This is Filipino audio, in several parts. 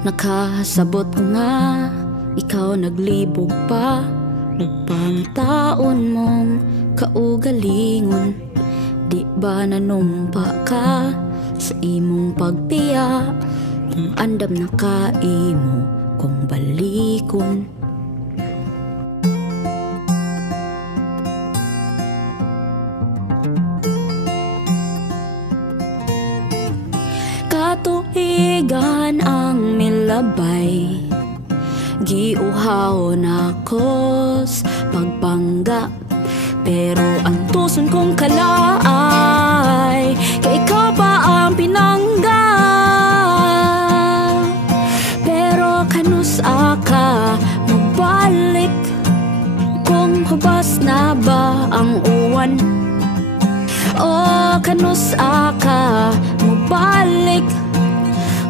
Nakasabot ko nga, ikaw naglibog pa upang taon mong kaugalingon. Di ba nanumpa ka sa imong pagpiya, kung andam na kaimo kung balikon. Katuigan ang milabay, giuhaw na kos pagpangga. Pero ang tuson kong kalaay, kay ikaw pa ang pinangga. Pero kanus aka mabalik, kung hubas na ba ang uwan. O kanus aka mabalik,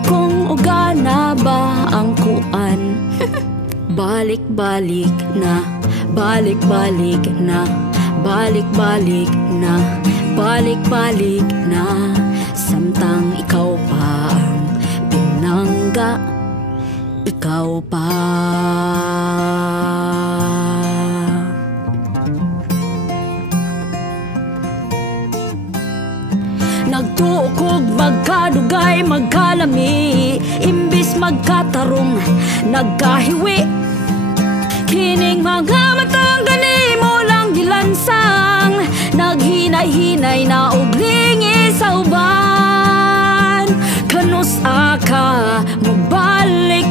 kung uga na ba ang kuan. Balik-balik na, balik-balik na, balik-balik na, balik-balik na, samtang ikaw pa ang pinangga, ikaw pa. Nagtuokog, magkadugay, magkalami, imbis magkatarong, nagkahiwi. Kining mga matang gani mo lang gilansang, naghinay-hinay na uglingi sa uban. Kanus aka mabalik,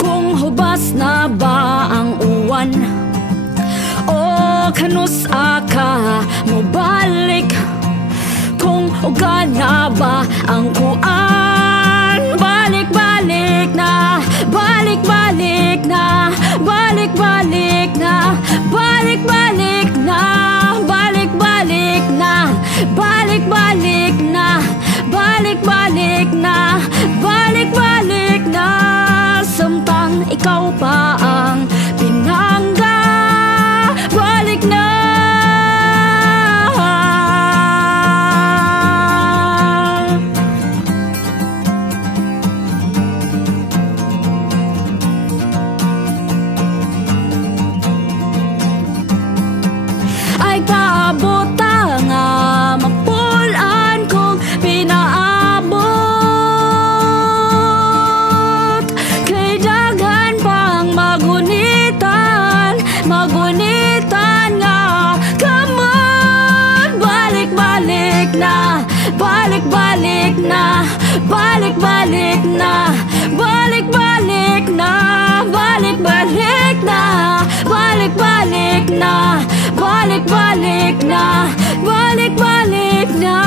kung hubas na ba ang uwan. O kanus aka mabalik, kung uga na ba ang kuan. Balik-balik na, balik-balik na, balik-balik na, balik-balik na, balik-balik na, balik-balik na, balik-balik na, balik-balik na, samtang ikaw pa ang pinangga. Balik na. Ay kaabota nga mapulan kong pinaabot, kay dagan pang magunitan, magunitan nga kamot. Balik-balik na, balik-balik na, balik-balik na, balik-balik na, balik-balik na, balik-balik na, balik-balik na, balik-balik na.